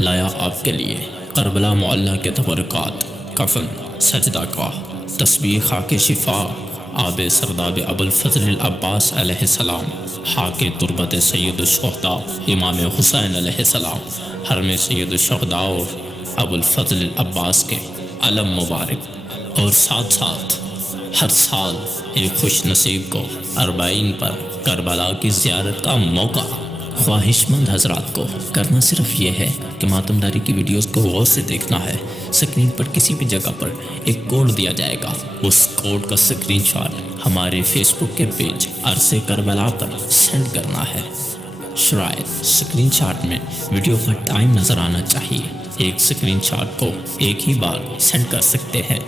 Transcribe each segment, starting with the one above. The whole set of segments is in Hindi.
लाया आपके लिए करबला मोहल्ला के तबरकात, कफन, सजदा का, तस्बीह खाके शिफा, आब सरदाब अबुल फजल अब्बास अलैहिस्सलाम, हाके तुरबत सैयद शुहदा इमाम हुसैन अलैहिस्सलाम, हरम सैयद शुहदा और अबुल फजल अब्बास के अलम मुबारक, और साथ साथ हर साल एक खुश नसीब को अरबाइन पर करबला की ज़ियारत का मौका ख्वाहिशमंद हजरात को करना सिर्फ ये है कि मातमदारी की वीडियोस को गौर से देखना है। स्क्रीन पर किसी भी जगह पर एक कोड दिया जाएगा, उस कोड का स्क्रीनशॉट हमारे फेसबुक के पेज अरसे करबला पर सेंड करना है। शायद स्क्रीनशॉट में वीडियो का टाइम नज़र आना चाहिए। एक स्क्रीनशॉट को एक ही बार सेंड कर सकते हैं।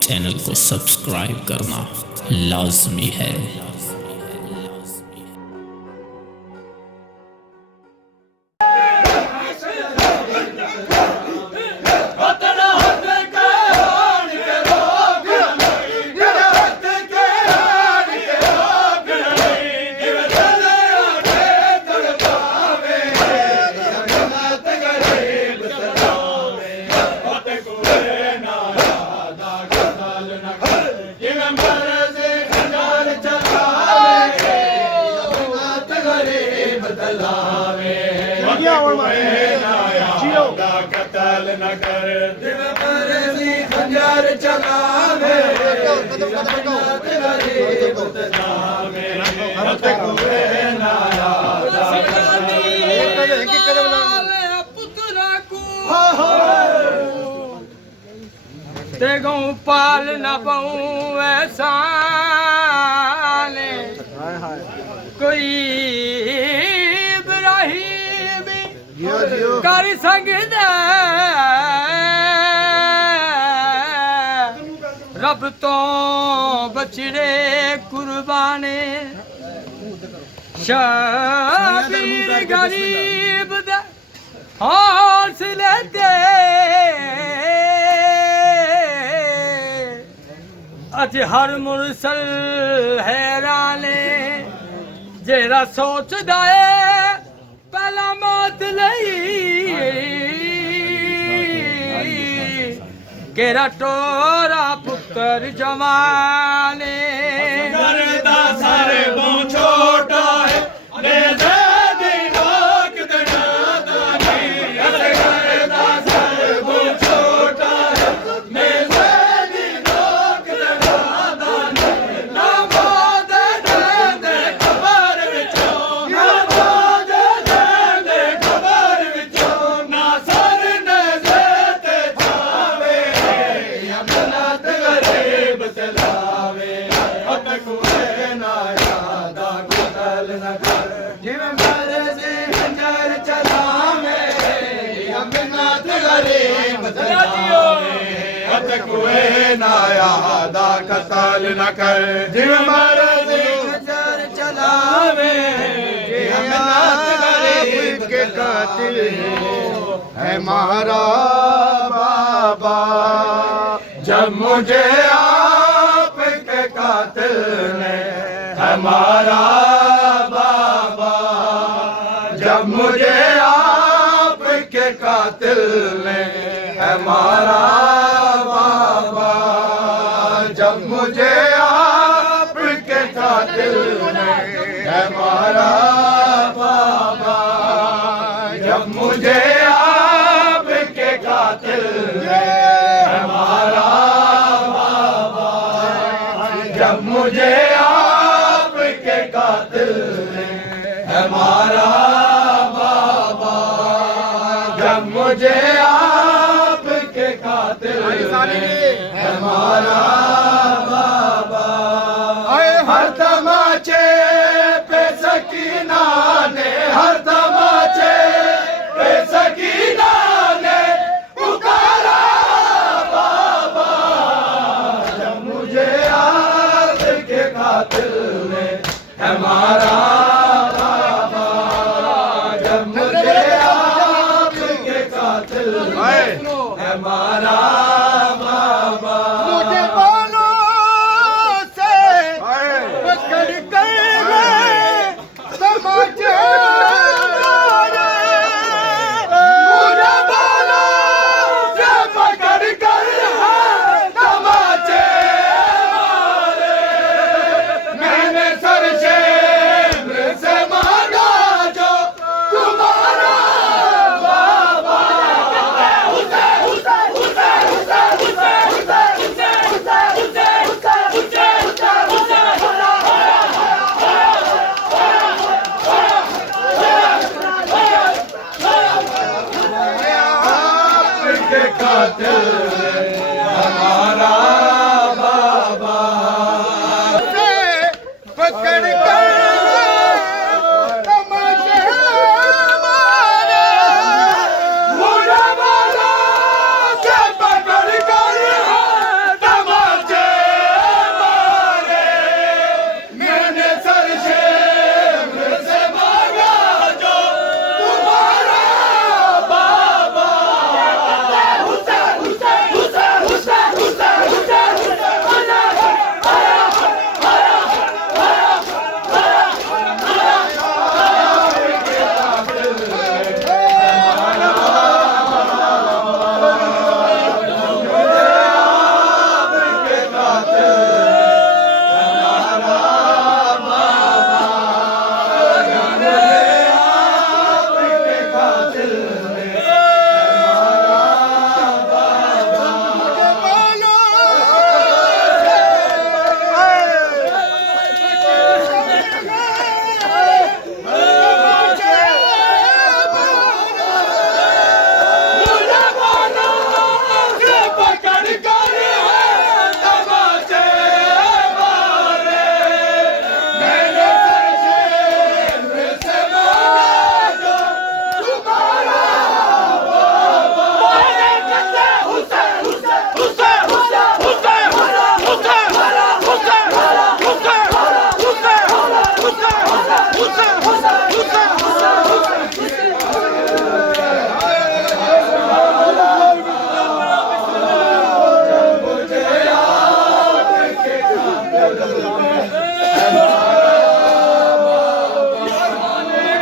चैनल को सब्सक्राइब करना लाजमी है। कतल न कर दिल पर खंजर चलावे तेगों पाल न पाऊं ऐसा कोई इब्राहिम कर सकदा रब तो बचड़े कुर्बाने शबीर गरीब दे हौसले दे अज हर मुरसल हैराने जेरा सोचदा है पहला मौत लई केरा टोरा पुत्र जवाने करदा सारे बहु छोटा है ले दे दिनों के नादानी करदा सारे बहु छोटा है ले दे दिनों के नादानी ना बात दे खबर विचों ना बात दे खबर विचों ना सर ने ते छावे अमनत गरीब चलावे अटक हुए ना यादा कतल न कर जिवें मर्जी खंजर चलावे अमनत गरीब चलावे अटक हुए ना यादा कतल न कर जिवें मर्जी खंजर चलावे अमनत गरीब के कातिल है हमारा बाबा जब मुझे आपके कातिल ने हमारा बाबा जब मुझे आपके कातिल ने हमारा बाबा जब मुझे आपके कातिल ने हमारा बाबा जब मुझे आपके कातिल ने हमारा बाबा जब मुझे आपके कातिल ने हमारा बाबा जब मुझे आपके कातिल ने हमारा बाबा हर तमाचे पे सकीना ने हर तमाचे पे सकीना ने पुकारा बाबा जब मुझे आपके कातिल ने हमारा बाबा जब मुझे आपके कातिल ने हमारा बाबा मुझे बालों से पकड़ कर समाचे मुझे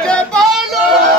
के बालों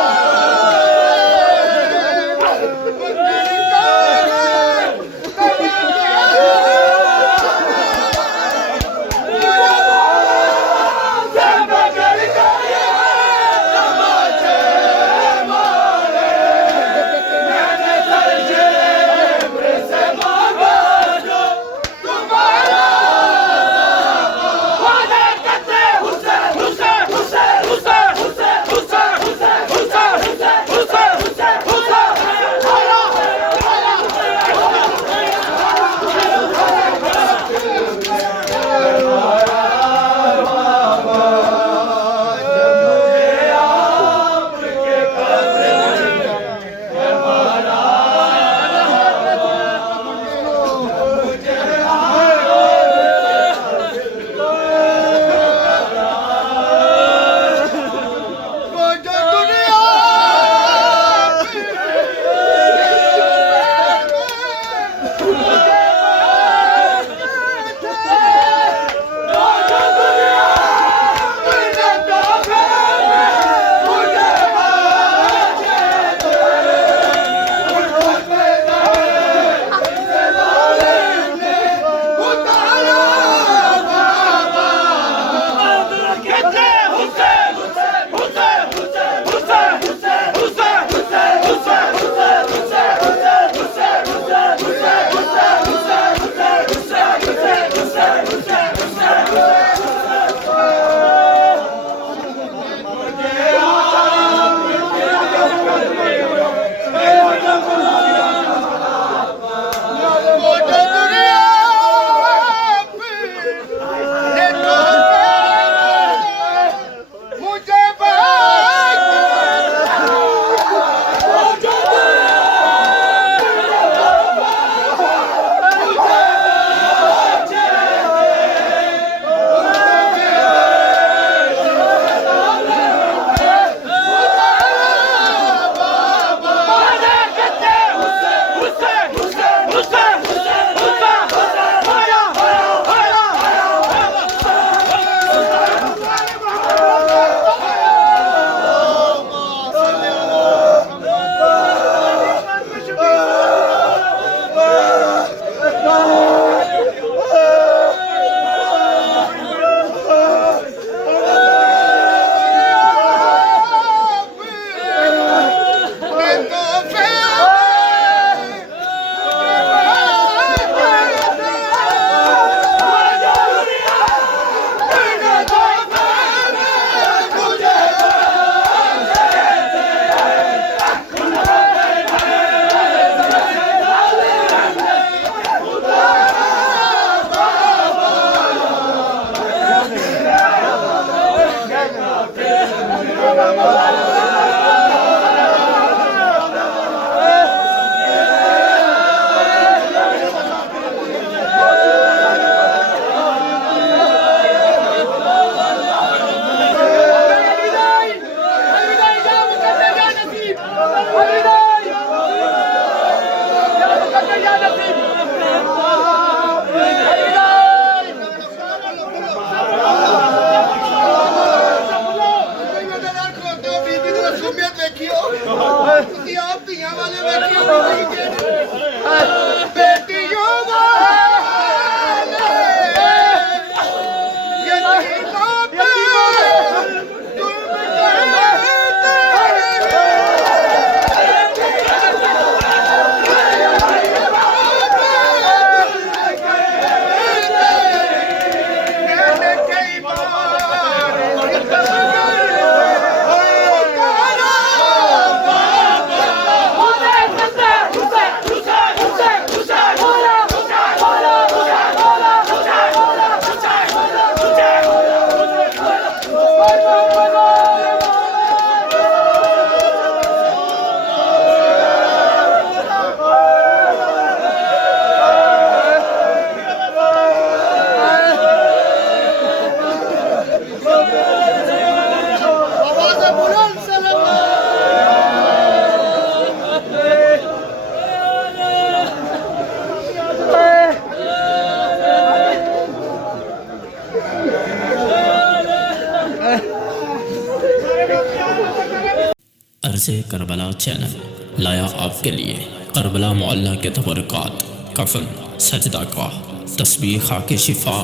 अर्ज़े करबला चैनल लाया आपके लिए करबला मुअल्ला के तबरकात, कफन, सजदागाह, तस्बीह खाके शिफा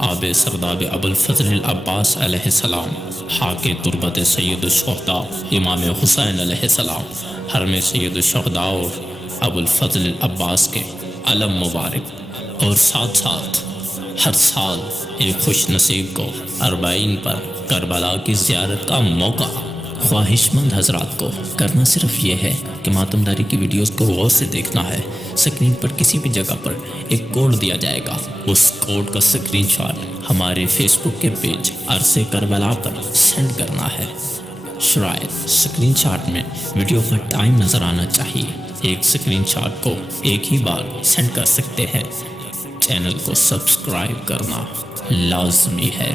आब सरदाब अबुल फजल अब्बास अलैहिस्सलाम, हाके तुरबत सैयद शुहदा इमाम हुसैन अलैहिस्सलाम, हरम सैयद शुहदा और अबुल फजल अब्बास के अलम मुबारक। और साथ साथ हर साल एक खुश नसीब को अरबाइन पर करबला की ज़ियारत का मौका ख्वाहिशमंद हजरात को करना सिर्फ ये है कि मातमदारी की वीडियोस को गौर से देखना है। स्क्रीन पर किसी भी जगह पर एक कोड दिया जाएगा, उस कोड का स्क्रीनशॉट हमारे फेसबुक के पेज अर्ज़े करबला पर सेंड करना है। शायद स्क्रीनशॉट में वीडियो का टाइम नज़र आना चाहिए। एक स्क्रीनशॉट को एक ही बार सेंड कर सकते हैं। चैनल को सब्सक्राइब करना लाजमी है।